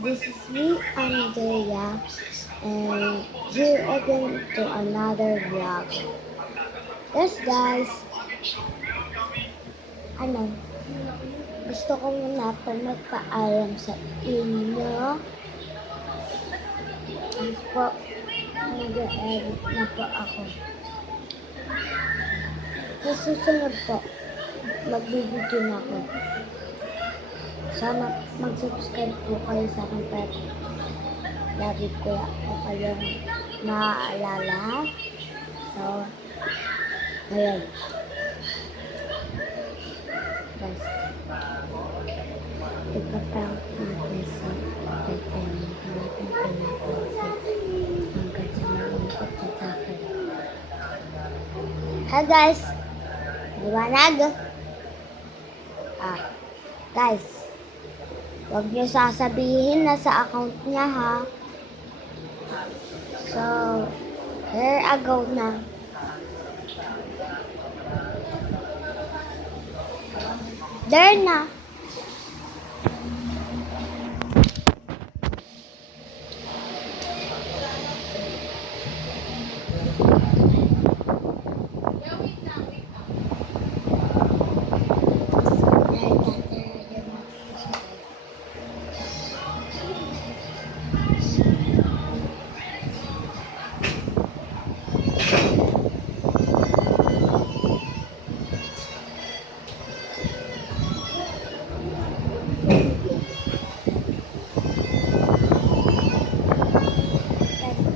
This is me, Andrea, and here again to another vlog. Yes, guys, ano, gusto ko muna po magpaalam sa inyo. Ano po, nag-edit na po ako. Sa susunod po, magbibideo na ako. Sana mag-subscribe po kayo sa akin para lagi ko po kayong maaalala. So, ayun. Guys, ipaprank natin sa pagkain natin hanggang sa malungkot sa takin. Hi guys! Liwanag! Guys, huwag niyo sasabihin na sa account niya ha. So, here I go na. There na.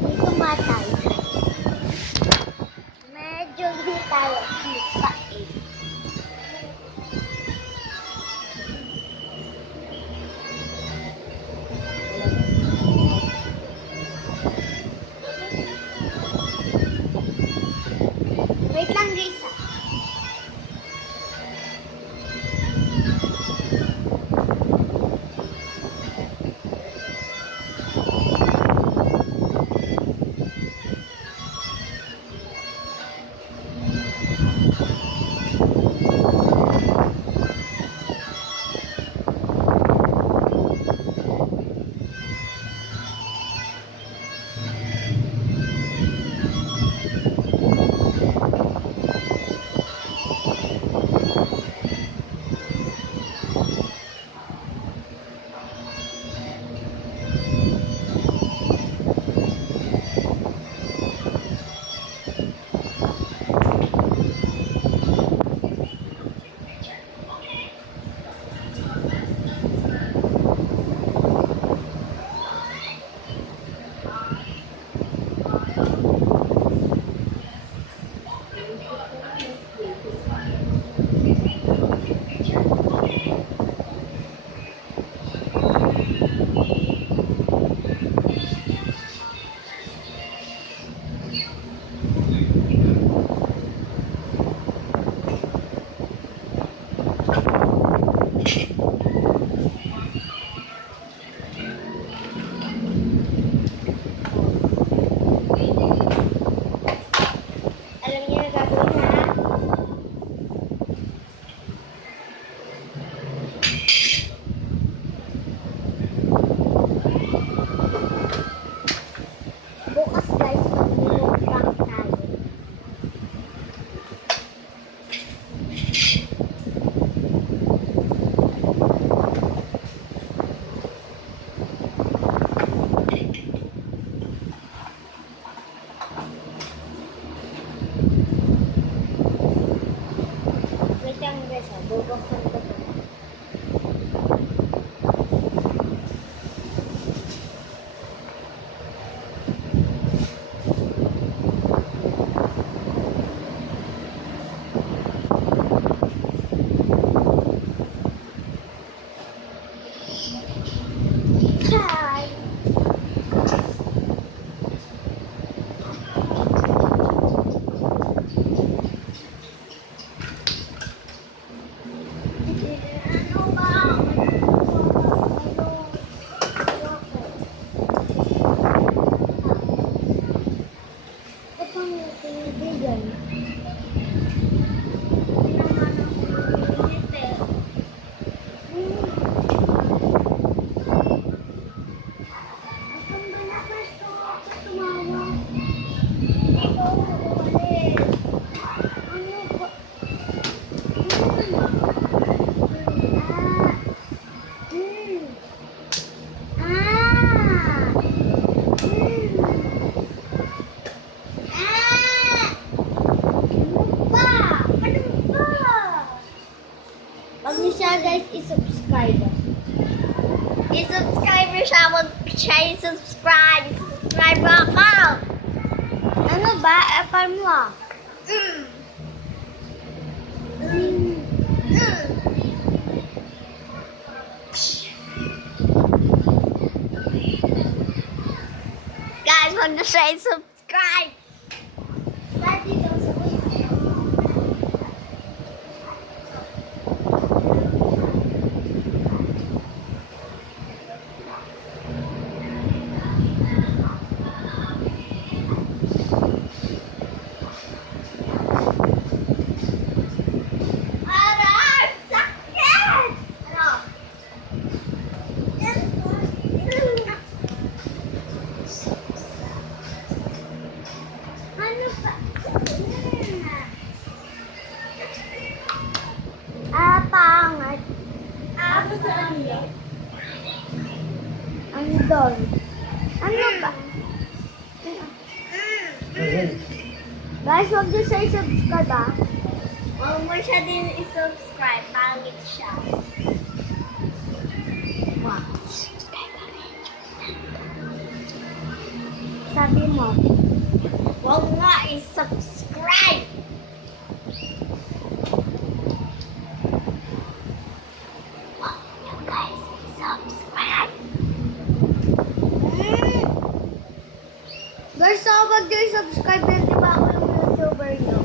Dito nga tayo. Medyo hindi tayo kita eh. Wait lang guys ah. Alam niyo na gagawin ha? Bukas guys, mag-prank tayo. subscribe. I-subscribe mo siya. Huwag siya i-subscribe. Subscribe mo ako. Ano ba? Paano mo ah? Guys, huwag na siya i-subscribe. Dati daw sa Aray! Sakit! Ano? Ano ba? Ah, pangat. Ako sa ano? Ang doll. Ano ba? Guys, huwag niyo siya i-subscribe ah. Huwag mo siya din i-subscribe. Pangit siya. Wow. Sabi mo. Huwag nga i-subscribe. Huwag niyo guys i-subscribe. Guys, so huwag niyo i-subscribe din, di ba ako yung YouTuber niyo?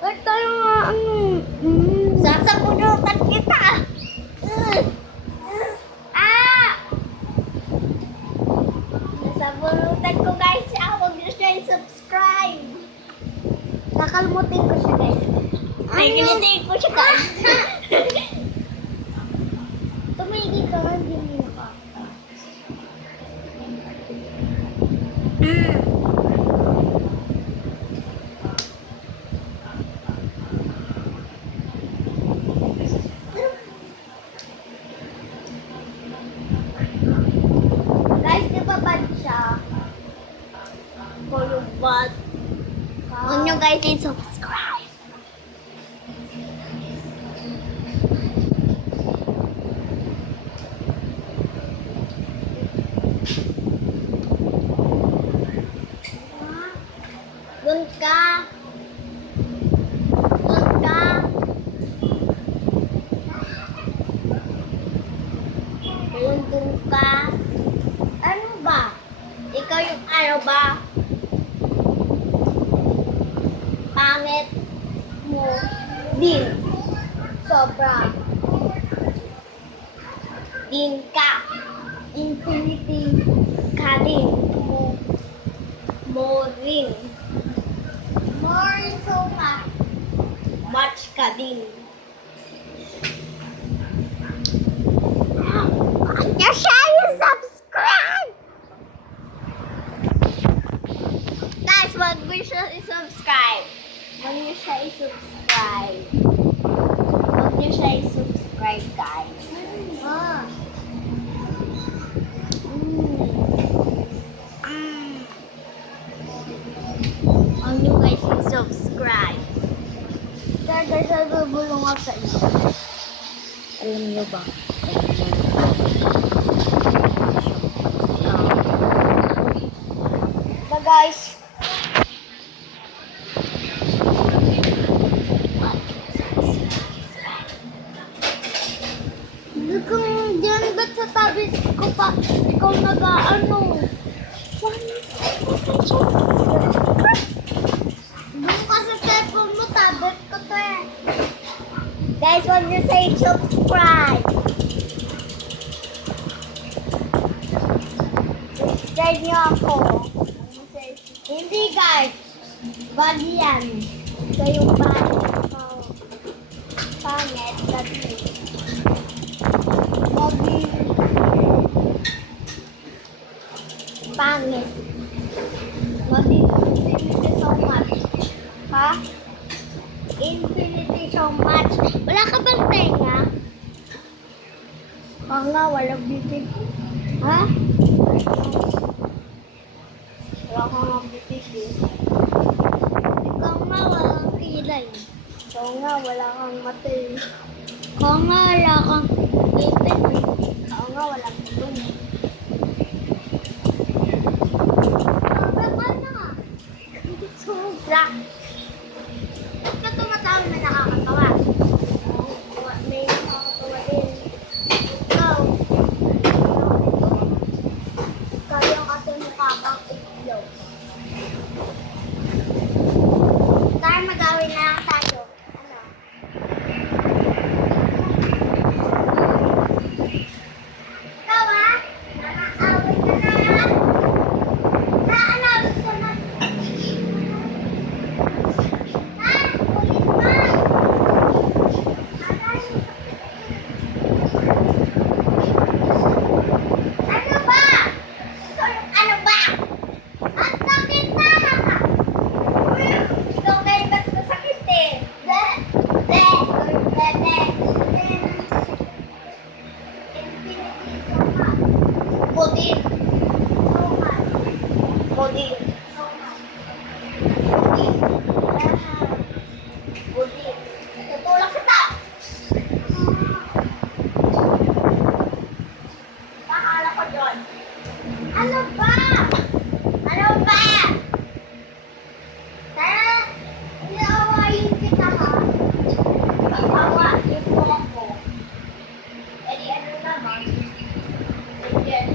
Ba't tayo nga, ano? Sasabunutan kita. Ah! Nasabunutan ko guys siya. Huwag niyo siya i-subscribe. Kakalmutin ko siya, guys. Ay, kinitiin ko siya guys. Tumigil ka nga, hindi mo nakaka. Guys, di ba bad siya? Kulubot. Huwag niyo guys i-subscribe. Doon ka. Doon ka. Doon ka. Ano ba? Ikaw yung ano ba? Pangit mo din. Sobra. Din ka. Infinity. Ka din. Mo rin. More so much. Much ka din. Huwag niyo siya i-subscribe! Guys, huwag niyo siya i-subscribe. Huwag niyo siya i-subscribe. Huwag niyo siya i-subscribe, guys. Ah. Huwag niyo guys i-subscribe. Kaya guys, nabubulong ako sa inyo. Alam niyo ba? Ba guys? Kung diyan ba't sa tabi ko pa, ikaw nag-ano? Doon ka sa cellphone mo, tablet ko to eh. Guys, huwag niyo siya i-subscribe. Subscribe niyo ako. Hindi guys. Bali yan. Ito yung bali ko. Pangit, kasi Bali. pangit. Bali. Infinity so much. Ha? Infinity so much. Wala ka bang tenga? Oo nga, walang bibig. Ha? Wala ka nga bibig eh. Ikaw nga, walang kilay. So nga, wala kang mata eh. Kung nga wala kang ipin eh. Oo nga, walang tulong. Sobra na nga. Sobra. Ba't ka tumatawa na nakakatawa? May nakakatawa din. Ikaw. Kaya kasi mukha kang itlog. Tayo magawin na lang tayo. Ano? Ikaw ah? Nakaaway ka na. Ano? Gusto mo? Ah, ulit mo. Ano ba? Ano ba? Ang sakit na! Ikaw kayo ba't masakit eh? De! Budin. Budin. Budin. Tutulak kita! Bahala ko dyan. Ano ba? Ano ba? Tara, inaawayin kita ha. Pag-awayin mo ako. Eh di ano naman? Again.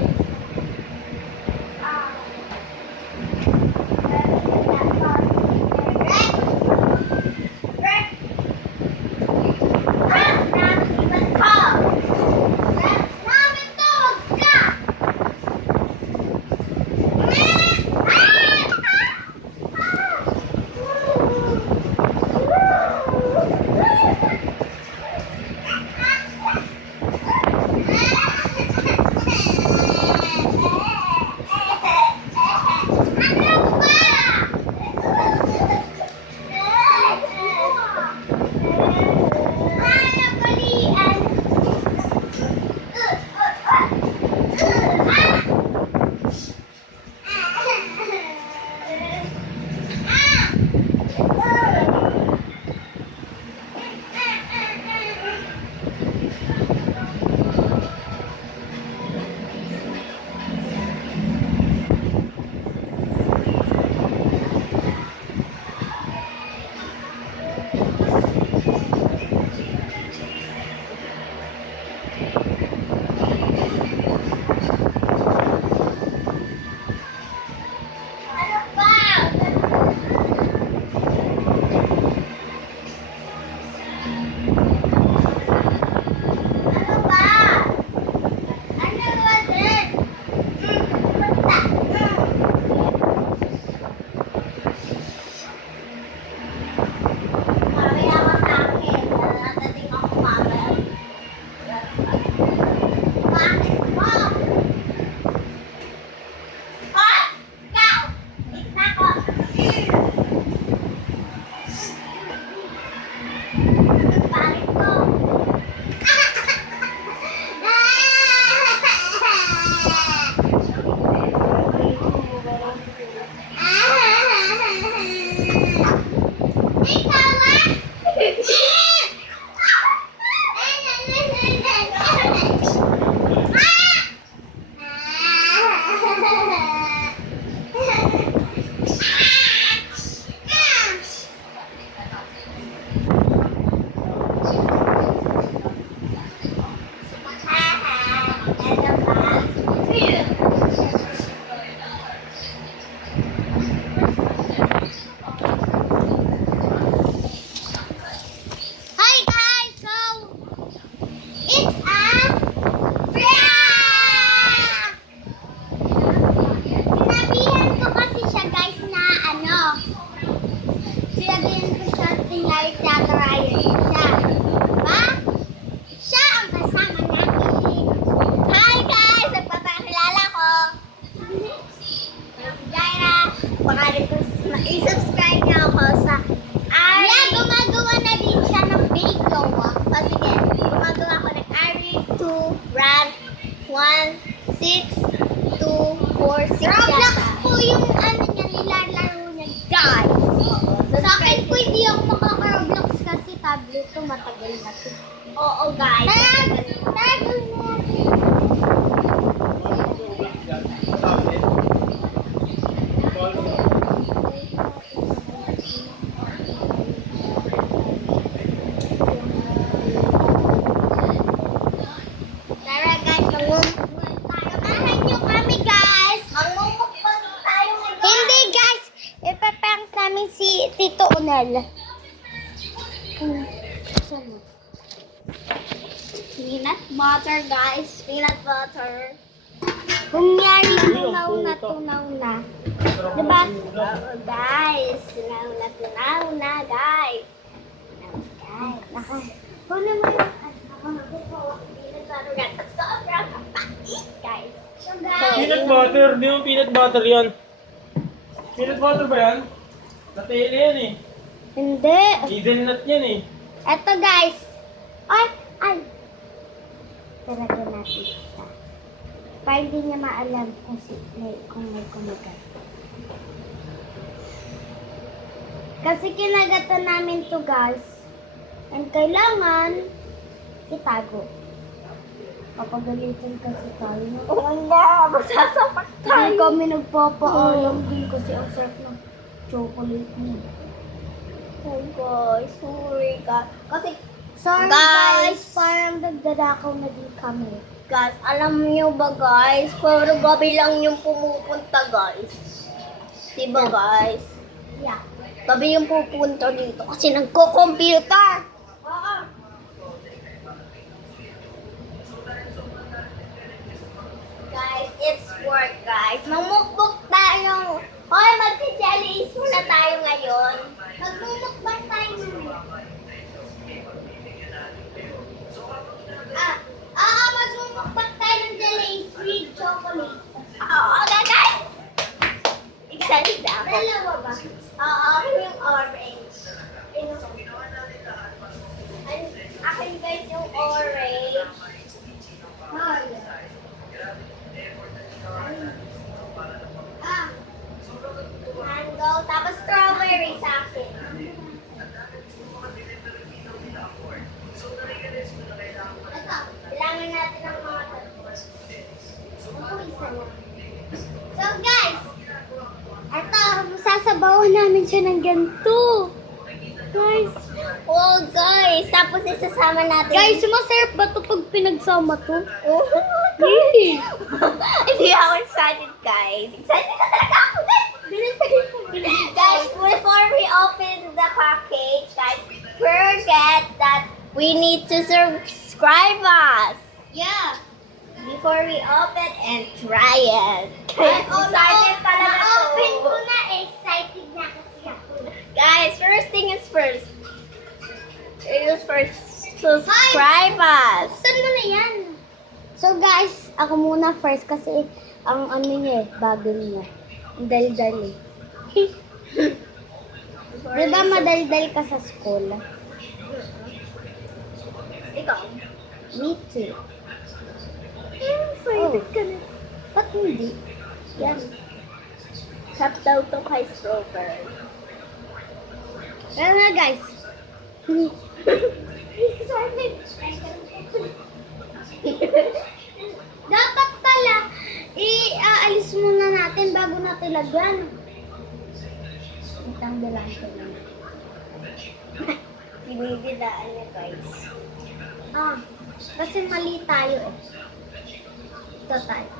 I-subscribe niyo ako sa Ari. Yeah, gumagawa na din siya ng video. O sige, gumagawa ako ng Ari 2 Rad 1 6 2 4 6 Roblox po yung ano niya, nilalaro niya, guys. Sa akin po hindi ako makaka-Roblox kasi tablet to, matagal na to. Oo, guys. Tara guys, mangmumukbang tayo. Samahan niyo kami guys. Mangmumukbang tayo ngayon. Hindi guys, ipaprank namin si Tito Onel. Peanut butter guys, peanut butter. Kunyari tunaw na. Diba? Oo guys, tunaw na guys. Kunin mo yung peanut butter guys. Sobrang kapait guys. Peanut butter, di mo peanut butter yan. Peanut butter ba yan? Natili yan eh. Hindi. Hazelnut yan eh. Eto guys. Ay. Talaga natin siya. Para hindi niya maalam kung may kumagat. Kasi kinagatan namin to guys. And kailangan itago. Papagalitan kasi tayo. Oh no, masasapak Hindi kami nagpapaalam din kasi ang sarap ng chocolate niya. Oh guys, sorry guys. Kasi Sorry Guys. guys, parang nagdadakaw na din kami. guys, alam niyo ba guys, puro gabi lang yung pumupunta guys. Diba guys? Yeah. Gabi yung pupunta dito kasi nagko-computer. Oo. Guys, it's work guys. Mamukbuk tayo. Hoy, magka-jellies muna tayo ngayon. Magmumukbang tayo ngayon. Magmumukbang tayo ng jellies with chocolate. Oo, guys. Excited na ako. Dalawa ba? Oo, akin yung orange. Akin guys yung orange. Mango, tapos strawberry sa akin. Ito, kailangan natin ng mga tatlo. Ako isa lang. So guys, eto, sasabawan namin siya ng ganito. Guys. Oh guys, tapos isasama natin. Guys, masarap ba ito pag pinagsama to? Oh, Yay! hindi ako excited guys. Excited na talaga ako guys. Guys, before we open the package, guys, forget that we need to subscribe us. Yeah. Before we open and try it. Excited talaga to. Na-open ko na, excited na kasi ako. Guys, first thing is first. Subscribe us. Saan mo na yan? So guys, ako muna first kasi ang ano niya eh, bago niya. Ang dal-dal eh. Diba madal-dal ka sa school? Ikaw. Me too. Excited ka na. Ba't hindi? Yan. Shop daw to kay Strawberry. Kaya nga guys. Dapat pala, i-aalis muna natin bago natin lagyan. Itanggalan ko lang. Binibidaan niya guys. Kasi mali tayo eh. Ito tayo.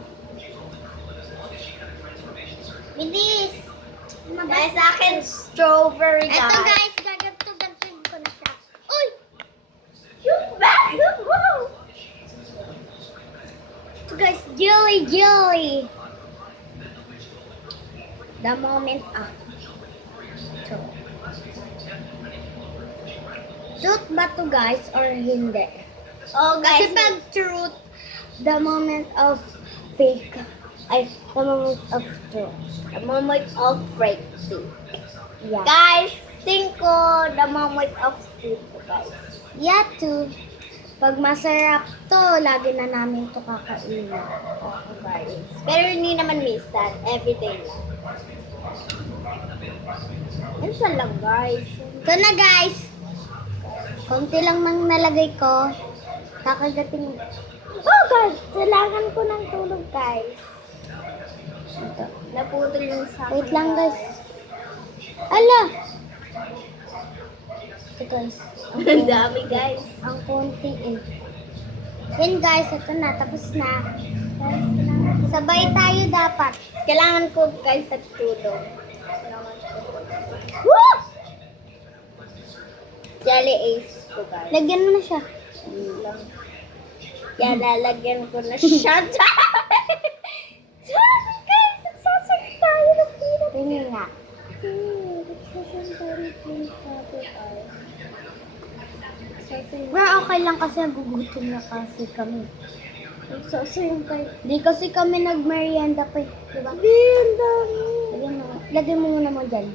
Bilis! Guys, sa akin strawberry guys. Ito guys, gaganto-gantuin ko na siya. Uy! Yung bag! Wow! Ito guys, jelly! The moment of truth. Truth ba to guys or hindi? Oh guys, Kasi pag truth, the moment of fake. Ay, the moment of truth. the moment of breakthrough. Yeah. Guys, think ko the moment of truth guys. Yeah, too. Pag masarap to, lagi na namin to kakainin. Okay guys. Pero hindi naman minsan, everyday lang. Minsan lang guys. Ito na guys. Konti lang nang nalagay ko. Kakagating. Oh God! Kailangan ko ng tulog, guys. Ito. Naputol yung sa Wait lang, guys. Ala! Ito, guys. Ang dami, guys. Ang konti eh. Yan guys, ito na. Tapos na. Guys, sabay tayo dapat. Kailangan ko, guys, ng tulog. Woo! Jelly Ace ko, guys. Lagyan mo na siya. Lang. Yan, lalagyan ko na siya. Dami, guys! Nagsasag tayo ng peanut. Tingin nga. Nagsasag tayo ng peanut butter, guys. Bro, okay lang kasi nagugutom na kasi kami. Nagsasayang tayo. Di kasi kami nag-merienda pa eh. Diba? Ang dami. Lagyan mo muna mo dyan.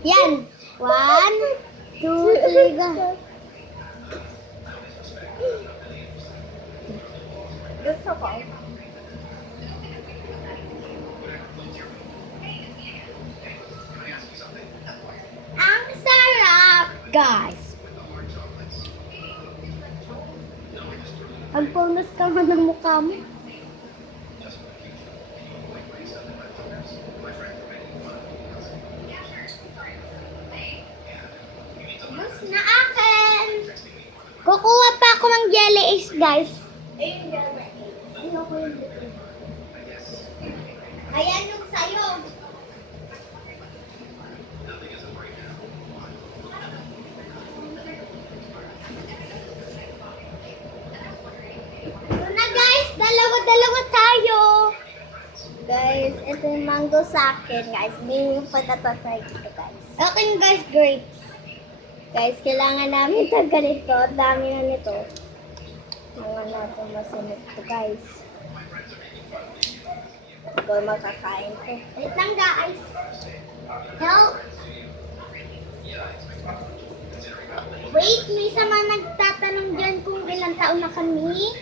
Yan! 1, 2, 3, go. Gusto ko. Ang sarap! Guys! Pagpaunas ka man ng mukha mo. Mas na akin! Kukuha pa ako ng jelly ace, guys. Ayun, Delma. Ayoko yung buto. Ayan yung sayo. Ito na, guys. Dalawa-dalawa tayo. Guys, ito yung mango sa akin, guys. Hindi yung patatatay dito, guys. Okay, guys, great. Guys, kailangan namin ito ganito. Ang dami na nito. Kailangan natin masunod ito, guys. Ito makakain ko. Wait lang, guys. Help! Wait, may isa man nagtatanong dyan kung ilang taon na kami.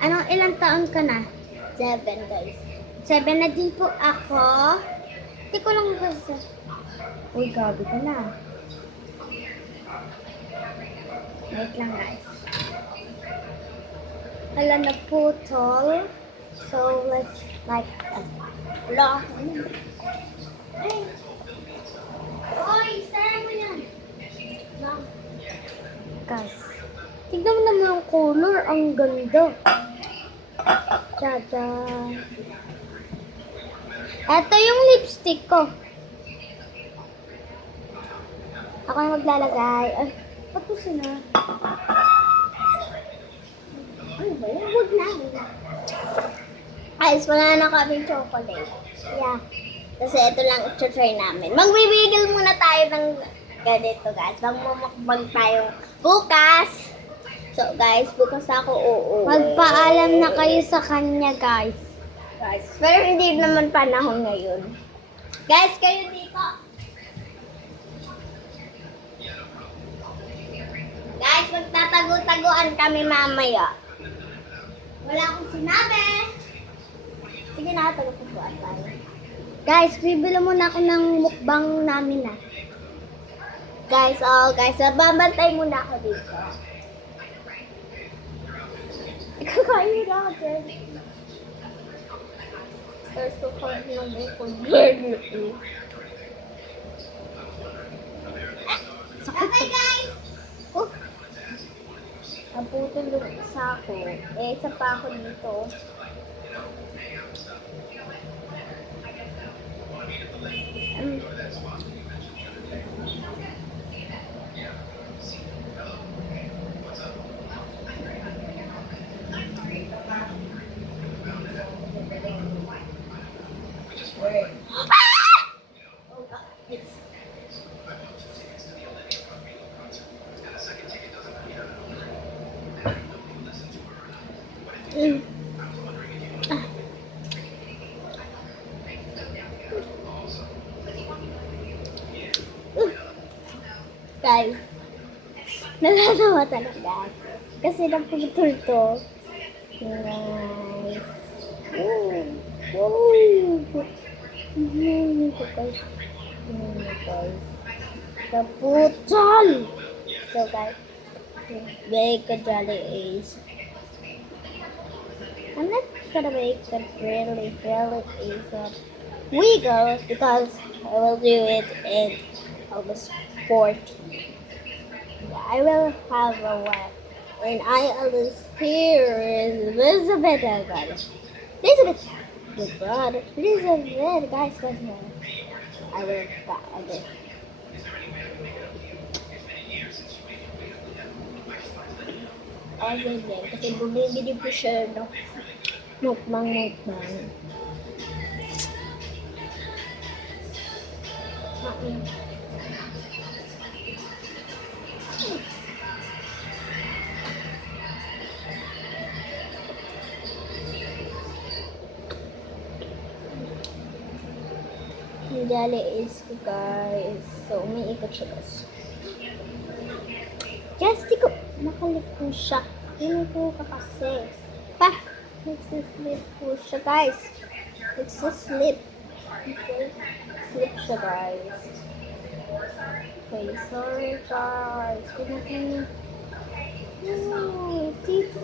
Anong ilang taon ka na? 7, guys. 7 na din po ako. Hindi ko lang basta. Uy, gabi ka na. Wait lang, guys. Hala na putol. So, let's like that. Wala. Ay! Oy, sara mo yan. Guys, tignan mo naman yung color. Ang ganda. Tada. Ito yung lipstick ko. Ako na maglalagay. Ay, tapos na. Ano ba yun? Huwag na. Guys, wala na kami chocolate. Yeah. Kasi ito lang ito-try namin. Magbibigil muna tayo ng ganito, guys. Magmumukbang tayo bukas. So, guys, bukas ako uuwi. Magpaalam na kayo sa kanya, guys. Guys, pero hindi naman panahon ngayon. Guys, kayo dito. Guys, magtatago-taguan kami mamaya. Wala akong sinabi. Sige na, tago-taguan tayo. Guys, bibili muna ako ng mukbang namin na. Guys, babantay muna ako dito. Kakain natin. Guys, kakain lang ako. Okay, guys! Oh! Naputol yung isa ko. Isa pa ako dito. Guys, nalalawa talaga ako. Kasi naputol to. Guys. Guys. Naputol! So guys, Bake a jelly is. I'm not gonna make it really easy. We go because I will do it in August 14th. I will have a wet. And I always here is Elizabeth guys. Elizabeth good God. Elizabeth guys. I will again. Again kasi bumibili ko siya no. Mukbang. Yung jelly is guys. So, umiikot siya guys. Just ko, makalit po siya. Hindi po ka kasi. Pa! Nagsislip po siya guys. Nagsislip. Okay. Slip siya guys. Okay, sorry guys. Pinaka tito.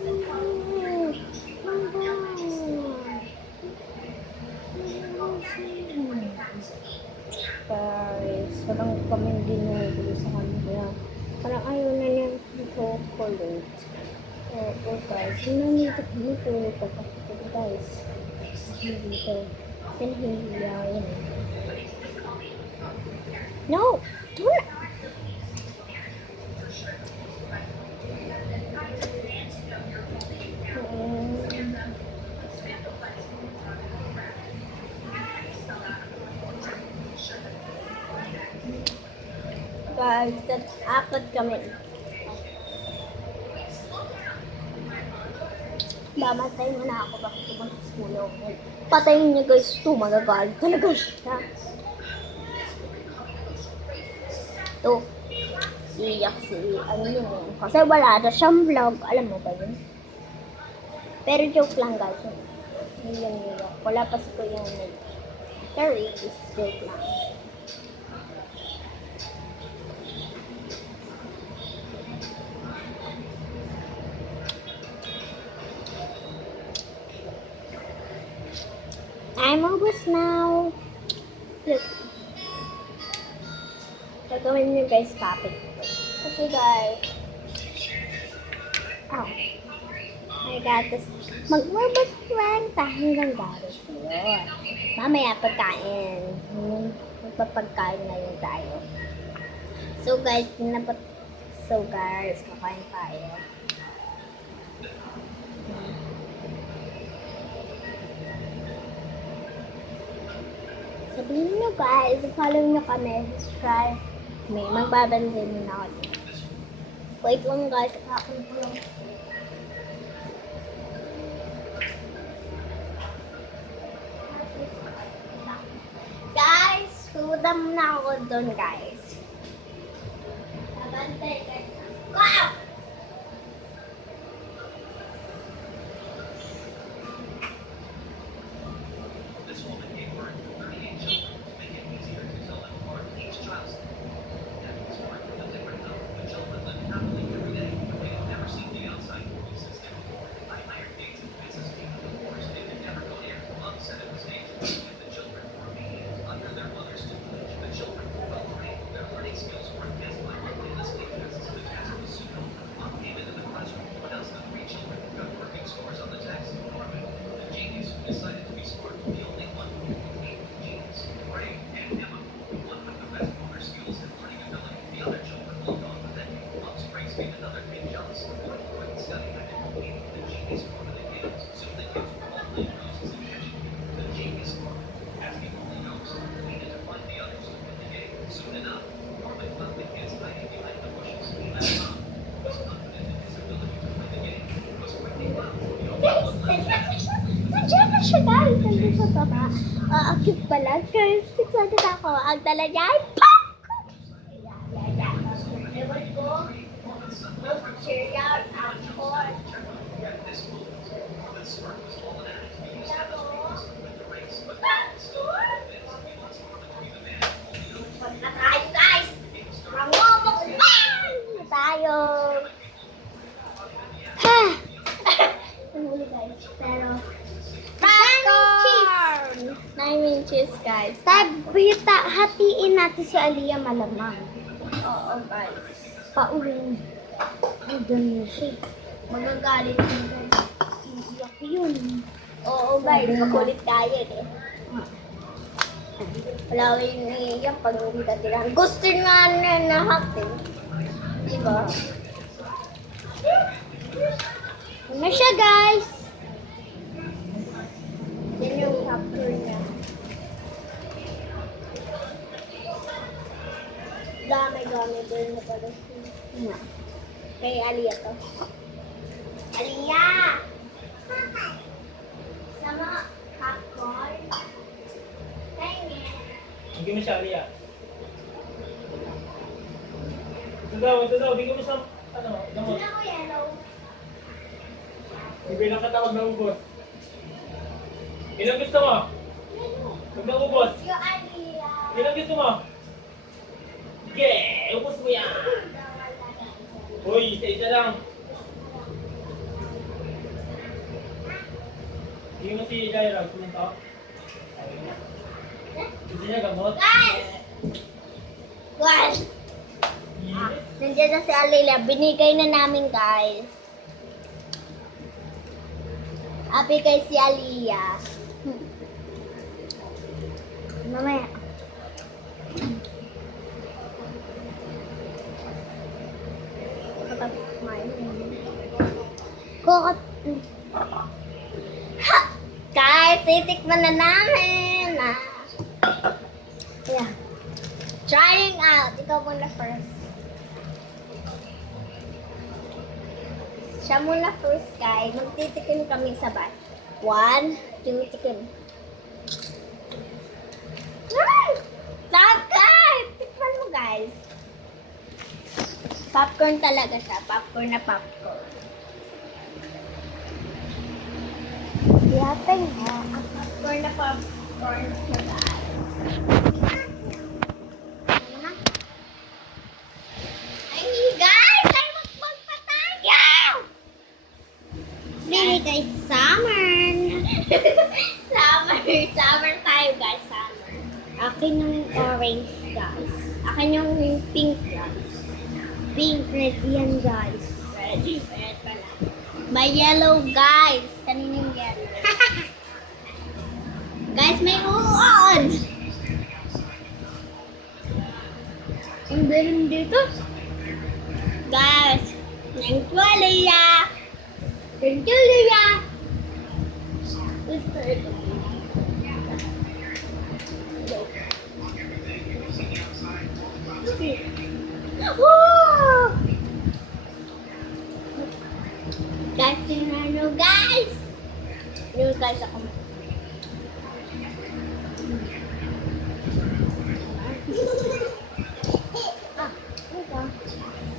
Guys, parang kami ginugulo sa kanila. Parang ayaw na niya chocolate. Oo guys, nandito ko kapatid guys. Dito. Pinahihiyain. No! Don't! Guys, apat kami. Mamatay mo na ako bakit tumunod sa ulo. Patayin niya guys ito, magagalit talaga siya. Ito, iyak ano yun. Kasi wala na siyang vlog, alam mo ba yun? Pero joke lang guys. Yun. Wala pa si Kuya Nate. Pero is joke lang. I'm almost now. Look. Gagawin niyo guys topic. Kasi guys. Oh. I got this. Mag-prank tayo ng garis yun. Mamaya pagkain. Magpapagkain na yun tayo. So guys, kakain tayo. Sabihin nyo guys, follow nyo kami, subscribe. Magbabansin na ako dito. Wait lang guys, kakapin ko lang. Guys, suda muna ako doon guys. Abantay guys. Wow! Nandiyan na siya guys, nandun sa baba. Cute pala guys, excited ako. Ang dala niya ay popcorn! Ewan ko, cereal, popcorn. Pagka tayo guys, mangomok bang! Tayo! Pero, popcorn! 9 inches, guys. Hatiin natin si Aliyah malamang. Oo, guys. Pauling. Ang dami siya. Magagalit yun, guys. Iiyak yun. Oo, guys. Sabi mo. Makulit tayo, eh. Wala ko yung iiyak pag hindi ka tirahan. Gusto nga na nahatin. Diba? Ano siya, guys? Yan yung capture niya. Dami din na pala siya. Kay Aliyah to. Aliyah! Sama popcorn. Kaya Hindi mo siya, Aliyah. Ito daw, bigyan mo sa, gamot. Hindi ako yellow. Bibilang ka tawag na ubos. Ilang gusto mo? Huwag na ubos. Yung Aliyah. Ilang gusto mo? Sige, ubos mo yan. Uy, isa lang. Hindi mo si Lyra, kumunta. Gusto niya gamot? Guys! Guys! Nandiyan na si Aliyah. Binigay na namin, guys. Happy kay si Aliyah. Mamaya. Kokot. Guys, titikman na namin. Yeah. Trying out. Ikaw muna first. Siya muna first, guys. Magtitikim kami sabay. 1, 2, tikim. Stop, guys! Tikman mo, guys. Popcorn talaga siya. Popcorn na popcorn. Yatay ha. Ang popcorn na popcorn siya, guys. Ay, guys! Ay, magpag pa tayo! Bili kay Summer. Summer tayo, guys. Summer. Akin yung orange, guys. Akin yung pink, guys. Pink, red yan, guys. Red pala. May yellow, guys. Kanina yung yellow. Guys, may uod! Ang galing dito. Guys, ng tuwalaya. Thank you, Leah. Woo! Guys, tinano, guys! Yung guys ako.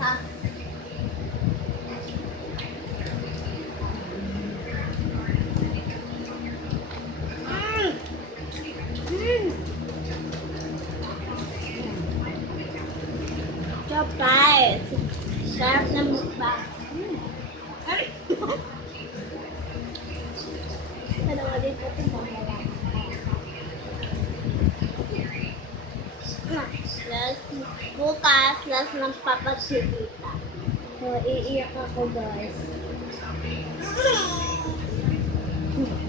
Ha? Guys, sarap na mukbang. Ay! Dalawa din po ito mga last bukas, last ng papagsikita. So, iiyak ako, guys.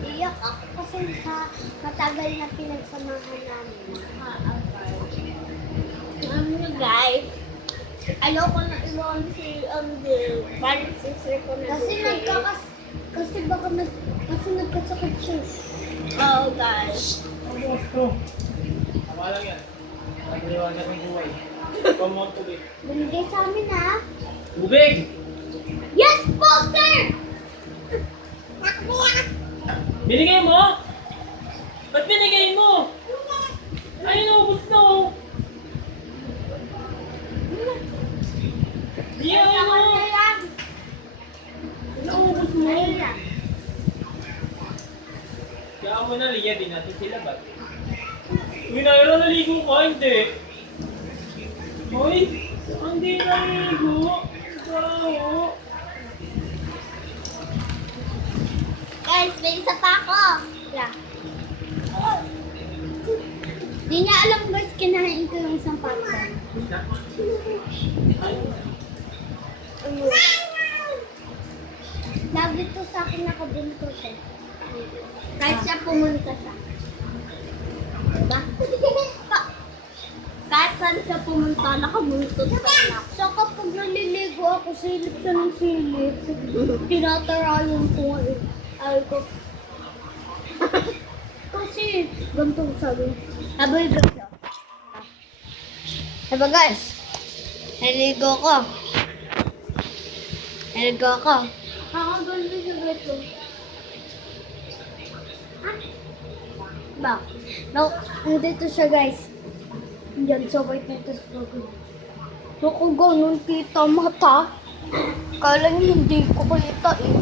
Iyak ako. Kasi sa matagal na pinagsamahan namin. Guys, ayoko na iwan si parang sister ko na Kasi kasi nagkasakit siya. Oh, guys. Ubos to. Tama lang yan. Nagliwanag ng buhay. Ikaw mo ang tubig. Binigay sa amin, ha? Tubig! Yes, poster! Binigay mo? Ba't binigay mo? Ay, naubos na oh. Di ay mo. Naubos mo. Kaya mo na, Lia, di natin sila ba't? Uy, Naira, naligo ka, hindi. Uy, hindi naligo. Ikaw. Guys, may isa pa ako. Yeah. Di niya alam guys, kinain ko yung isang popcorn. Love dito sa akin nakabuntot eh. Kahit siya pumunta siya. Diba? Kahit saan siya pumunta, nakabuntot pa niya. So kapag naliligo ako, silip siya ng silip. Tinatarayan ko nga eh. Ay ko. Kasi, ganito sabi. Habay ko siya. Diba guys? Naliligo ko. Naliligo ako. Nakaganda siya ito. Ba? No, nandito siya guys. Yan, sabay dito sa pagod. Naku, ganun kita mata. Kala niyo hindi ko kita eh.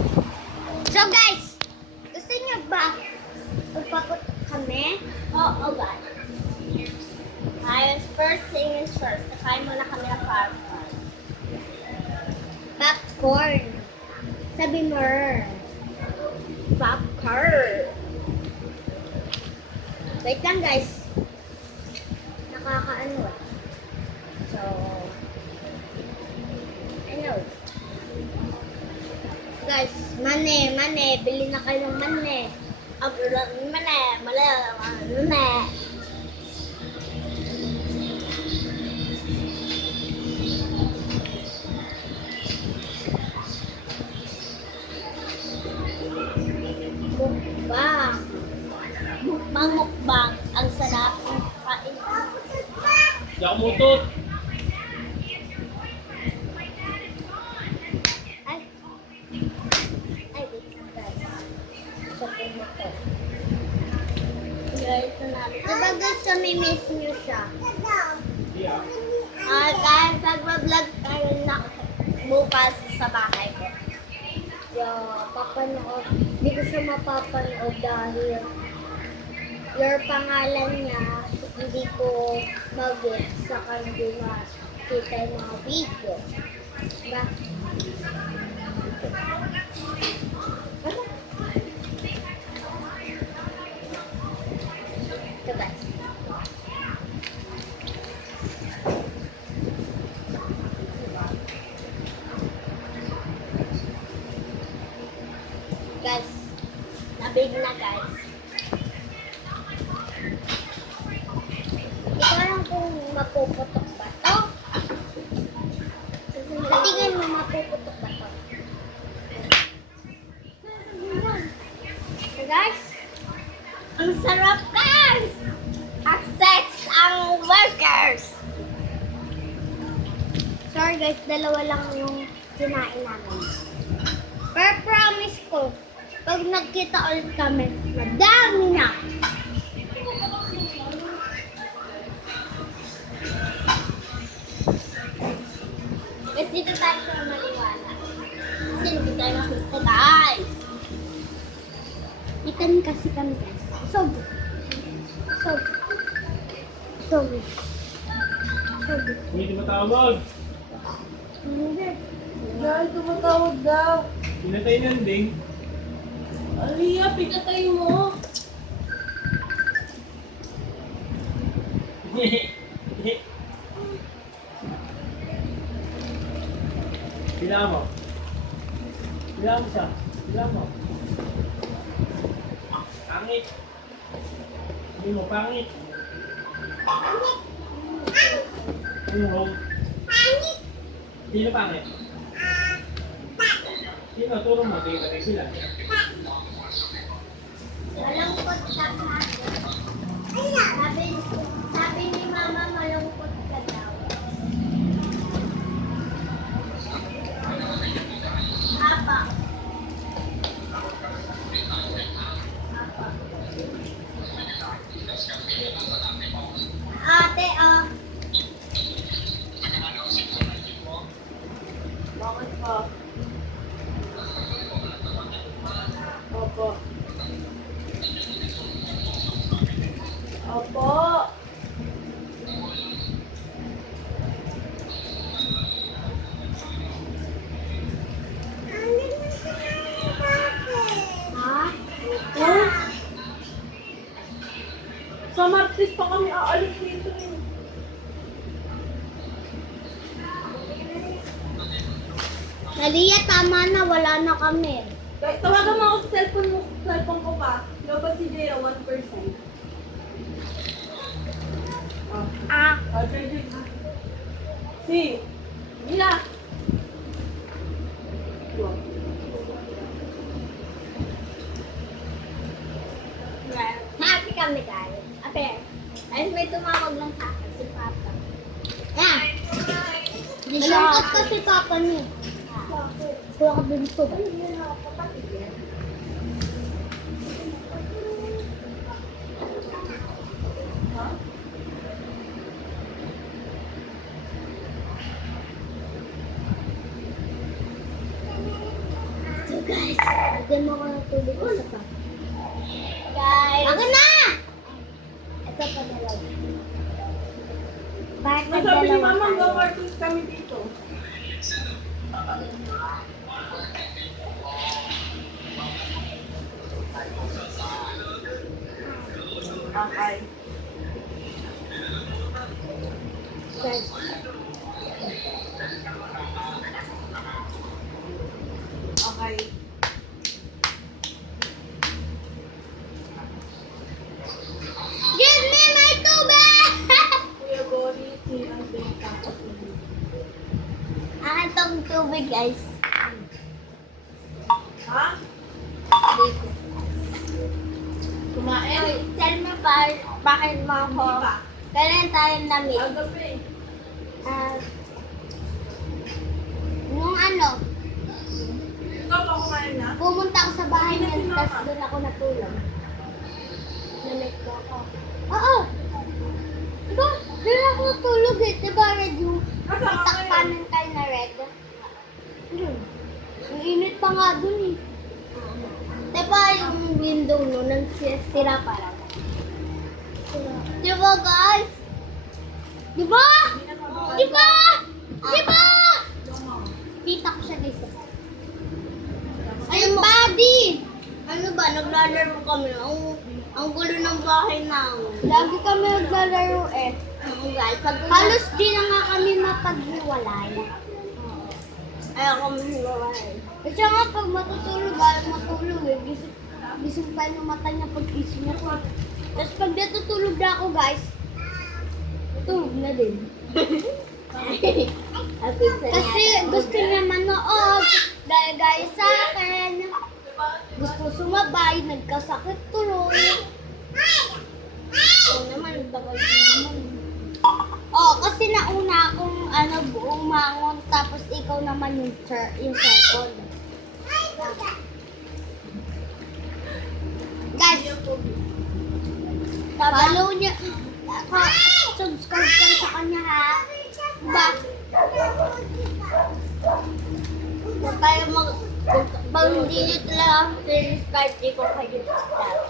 So guys, gusto niyo ba magpaputok kami? Oo, guys. Ayos, first thing is first. Nakain muna kami ng popcorn. Popcorn. Sabi mo. Popcorn. Wait lang guys. Nakakaano eh. So, ano. Guys, mane. Bili na kayo ng mane. Mane. Mukbang. Ang sarap ng kain. Di ako mutot. Ay, wait lang guys. Sa pumunta. Guys, diba guys, miss nyo siya? Di ah. Guys, nagbablog tayo na bukas sa bahay ko. Papanood. Hindi ko siya mapapanood dahil your pangalan niya, hindi ko mag-get sa kanila kita yung mga video. Diba? Ito guys. Guys, nabig na guys. Ikaw lang kung mapuputok ba to? Sa tingin mo mapuputok ba to? So guys, ang sarap guys! Ang sex ang workers! Sorry guys, dalawa lang yung kinain namin. Pero promise ko, pag nagkita ulit kami, madami na. Kasi dito tayo sa maliwala. Kasi hindi tayo nakita guys. Ikan kasi kami guys. Sobo. Hindi matawag. Dahil tumatawag daw. Pinatay ng ding. Aliyah, pinatay mo. Sila mo. Sila mo. Pangit. Hindi mo, pangit. Ano? Sino pangit? Sino? Turo mo. Tingin sila. Malungkot ka pa. Sabi ni mama, malungkot ka daw. Apa. Ate, Bakit pa? Opo. Opo. Sa Martes pa kami aalis dito eh. Nalia, tama na. Wala na kami. Kahit tawagan mo ako sa cellphone ko pa. Dapat si Jaya 1%. Ah, Okay. Si. Mila. happy kami guys. Ape, ay may tumawag lang sa akin, si Papa. Ah, malungkot ka si Papa niya. Wala ka dito ba? So guys, lagyan mo ko ng tubig sa pa. Guys! Ako na! Ito pa dalawa. Bakit Ang sabi ni nagdalawa Mama, tayo? hanggang Martes kami dito. Okay. Guys, Okay. give me my tubig! Kuya Boris, nilang benta ko. Akin tong tubig guys. Ha? Dito. Kumain? Ay, tell me bakit mo ako. Hindi pa. Kailan tayo na-meet? Agabi. Nung ano, Ikaw ba kumain na? pumunta ako sa bahay niya, tapos doon ako natulog. Na-meet ko ako. Oo! Diba? Doon ako natulog eh. Diba red yung Kasama ka takpanan kayo na red? Doon. Ang init pa nga doon eh. Diba yung window no, nagsira parang. Diba guys? Diba? Diba? Diba? Kita ko siya dito. Ayun, buddy! Ano ba? Naglalaro kami. Ang gulo ng bahay namin. Lagi kami naglalaro eh. Guys, halos di na nga kami mapaghiwalay. Ayaw kami hiwalay. Kasi nga pag matutulog, ayaw matulog eh. Gising pa yung mata niya pag gising niya ko. Tapos pag natutulog na ako guys, tulog na din. Kasi gusto niya manood. Dahil guys sa akin, gusto sumabay, nagkasakit tuloy. Oo naman, tagal din naman. Kasi nauna akong buong mangon, tapos ikaw naman yung second. Guys, follow niya, subscribe kayo sa kanya ha. Diba? Huwag kayo pag hindi nyo talaga subscribe, di ko kayo subscribe.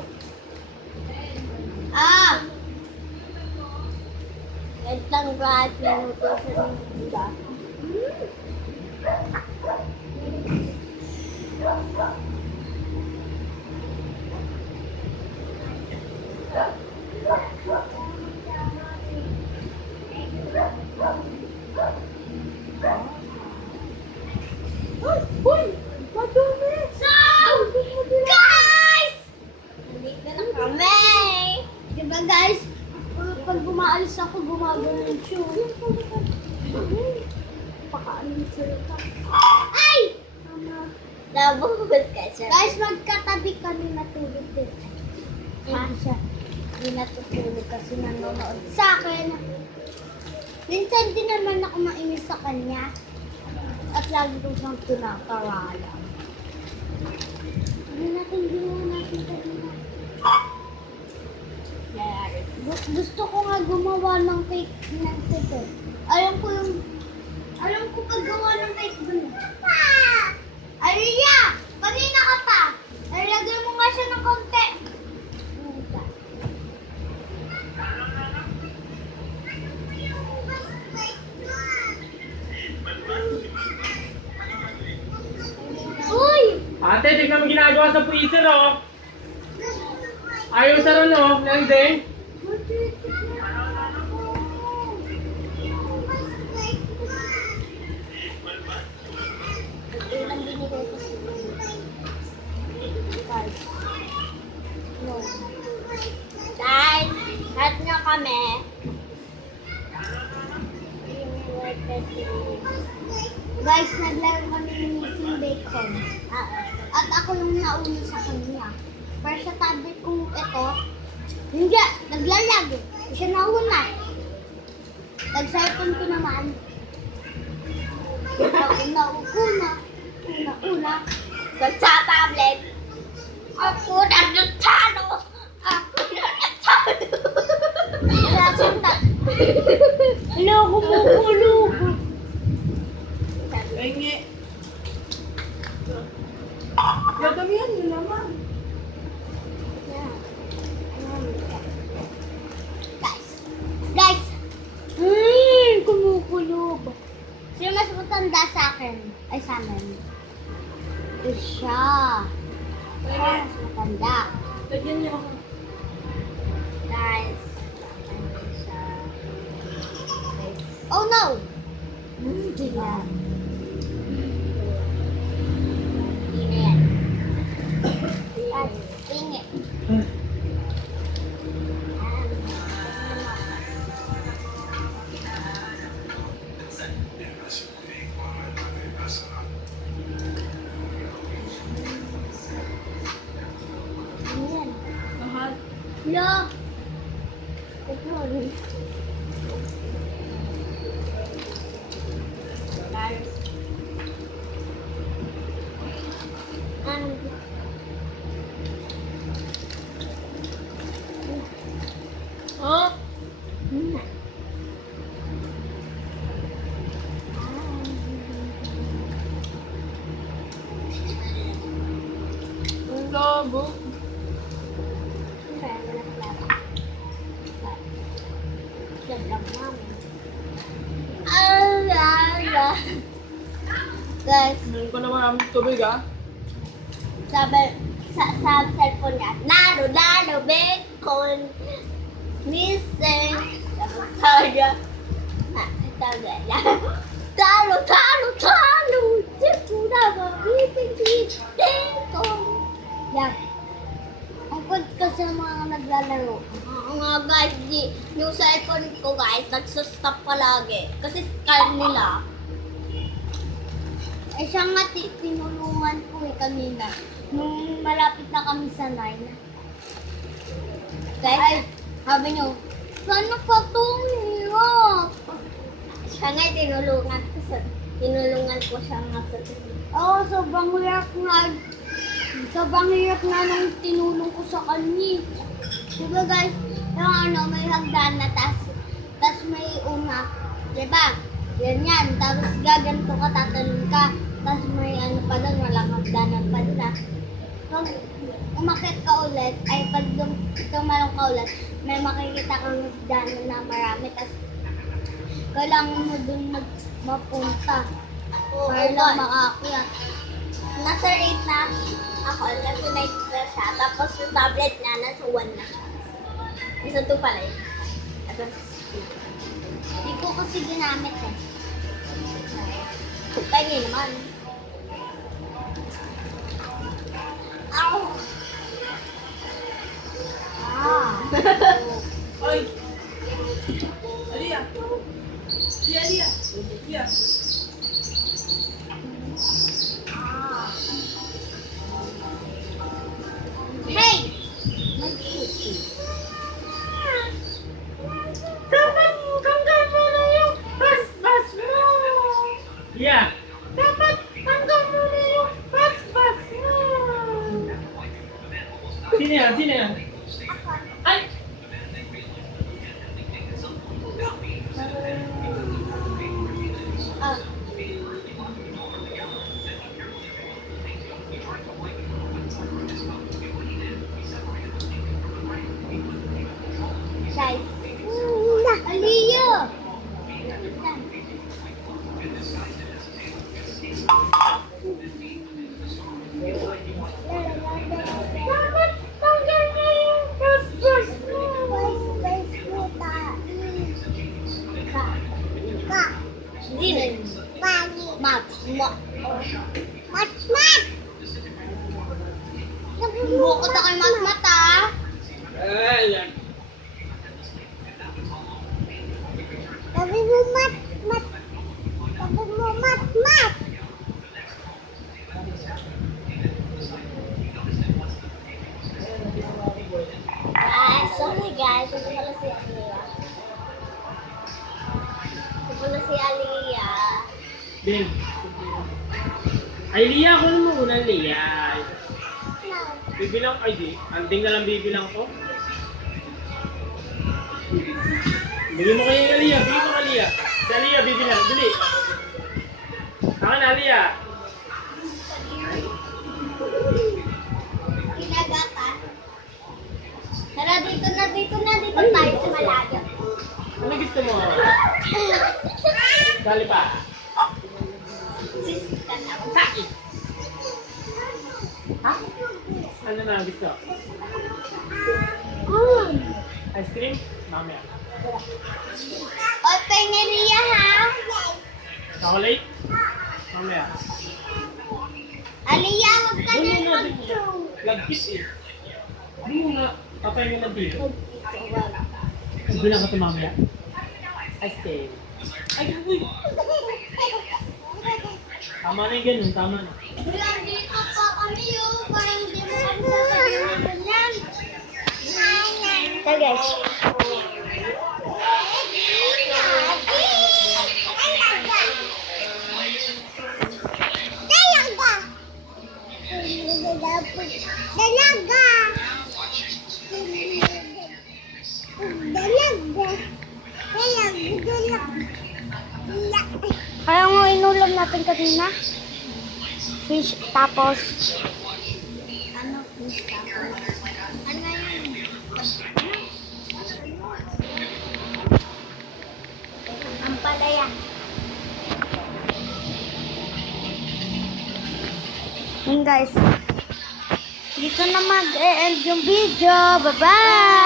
Wait lang guys, minuto sa nila. Uy! Madumi! Guys! Nandito na kami! Diba guys? Pag gumaalis ako, gumagano siya. Pakaanin sila. Ay! Nabuhod guys. Guys, magkatabi kami natulog din. Hindi siya. Hindi natutulog kasi nanonood sa akin. Minsan din naman ako mainis sa kanya. At lagi ko siyang pinakawala. Hindi natin ginawa natin kanina. Gusto ko nga gumawa ng cake ng cake. Alam ko paggawa ng cake dun. Aria! Kanina ka pa! Ay, lagyan mo nga siya ng konti. Uy! Ate, tignan mo ginagawa sa freezer, oh. Ayaw sa ron, oh. Nandeng. ako yung nauna sa kanya. Pero sa tablet kong ito, hindi, naglalag eh. Siya nauna. Nag-cellphone ko naman. Una. Sa tablet, ako na natalo! Ako na natalo! Hala, kumukulog. Pengi. Gagamihan mo naman. Guys, Ay, kumukulog. sino mas matanda sa akin? Ay, sa amin. Ito siya. Siya mas matanda. Lagyan niyo ako. Guys, matanda siya. Oh no! Hindi na. Hindi na yan. Guys, pingit. Ayan. Mahal. Hello. Ito rin. Guys. Oh? Ang labo. Guys, Meron ko na maraming tubig ah. sabi sa cellphone niya, lalo, bacon, missing, sabi niya, talo, tipuna ba, bacon. Yan. Ang good kasi mga naglalaro. Oo nga guys, yung cellphone ko guys, nagsustop palagi. Kasi card nila. Eh siya nga tinulungan ko kanina. Nung malapit na kami sa 9. Guys, sabi niyo, sana pa itong hirap? Siya nga tinulungan ko siya nga sa Oo, sobrang hirap nga. Sobrang hirap nga nung tinulong ko sa kanya. Diba guys, yung may hagdan na tas may una. Diba? Ganyan. Tapos gaganto ka, tatalon ka. Tapos may pa doon, walang hagdanan pa doon ah. Pag umakit ka ulit, ay pag tumalong ka ulit, may makikita kang hagdanan na marami. Tapos kailangan mo doon mapunta. Para lang makaakyat. Nasa 8 na ako, nasa 9 na siya. Tapos yung tablet niya, nasa 1 na siya. Nasa 2 pala yun. Hindi ko kasi ginamit eh. Tayo naman. Ow! Ay! Alia! Alia! Alia! Hey! May pusi. Dapat tanggal mo na yung basbas mo! Yeah! Dapat tanggal mo na yung basbas mo! Sino yan? Sino yan? Ay! Ah. Guys. Aliyo! Dapat tanggal mo yung basbas mo! Din. Mat. Bukod ako yung mat ah. Ay, yan. Sabi mo mat. Sabi mo mat. Ding. Ay, Lia, ako naman muna, Lia. Bibilang, ay di. Anting na lang bibilang ko. Bigyan mo kay Lia, bigyan mo kay Lia. Si Lia, bibilang, bili. Ako na, Lia. Kinagatan. Tara, dito tayo sa malayo. Ano gusto mo? Dali pa. Sain. Ha? Ano na gusto? Ice cream? Mamaya. Okay, Nelia, ha? Chocolate? Mamaya. Aliyah, huwag ka Doon na muna, mag-show. lagkit eh. Doon muna. Papay mo lang dito. Bilang ka ito mamaya. Ice cream. Ay, uy! Tama na yung ganun, tama na. Bilang dito pa kami, oh. Parang hindi mo kami sasabihin na ganyan. So guys, kaya nga inulam natin kanina. Fish, tapos Ano, please, tapos? Ano yun? Ang palaya. yun guys. Dito na mag-e-end yung video. Bye-bye!